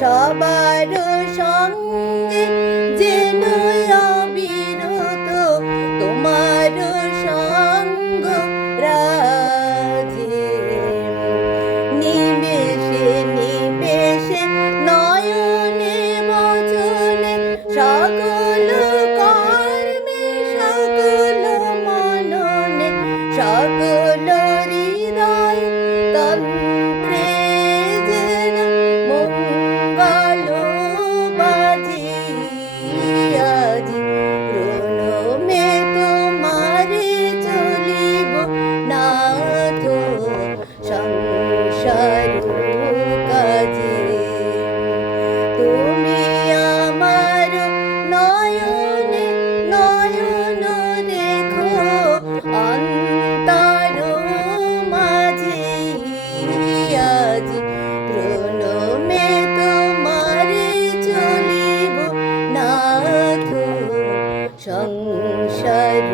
সবার সঙ্গে যেন অবিরত তোমার সঙ্গ রাজে। নিমেষে নিমেষে নয়নে বচনে সকল কর্মে সকল মননে সকল হৃদয় তন্ত্রে যেন মঙ্গল বাজে। আজি প্রণমে তোমারে চলিব নাথ সংসার কাজে। তুমি আমার নয়নে নয়ন রেখো অন্তর মাঝে। আজি প্রণমে তোমারে চলিব নাথ সংসার